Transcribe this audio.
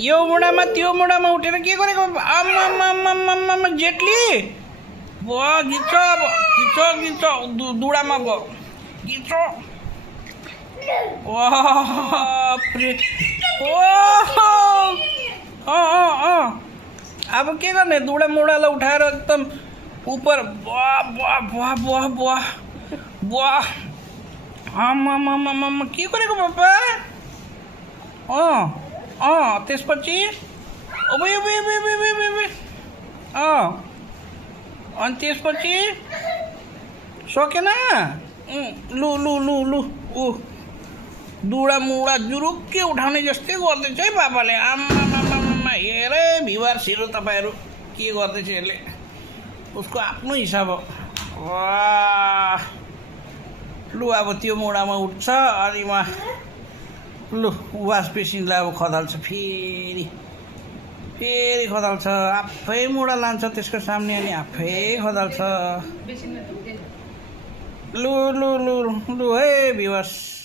यो मुढामा त्यो मुढामा उठेर के गरेको आम्मा जेटली वा घिच घिच दुडामा गयो घिच बाफ्रे अब के गर्ने दुडा मुडालाई उठाएर एकदम ऊपर वाह वाह वाह वाह वाह वाह आम्मा के गरेको बाबा त्यसपछि अनि त्यसपछि सकेन लु लु लु लु ऊ दुडा मुडा जुरुक्कै उठाउने जस्तै गर्दैछ है बाबाले आम्मा हेरे भिवार्सहरू तपाईँहरू के गर्दैछ यसले उसको आफ्नो हिसाब हो वाह लु अब त्यो मुडामा उठ्छ अनि उहाँ लु वास बेसिनलाई अब खदाल्छ फेरि खदाल्छ आफै मुडा लान्छ त्यसको सामने अनि आफै खदाल्छ लु लु लु लु है भिवार्स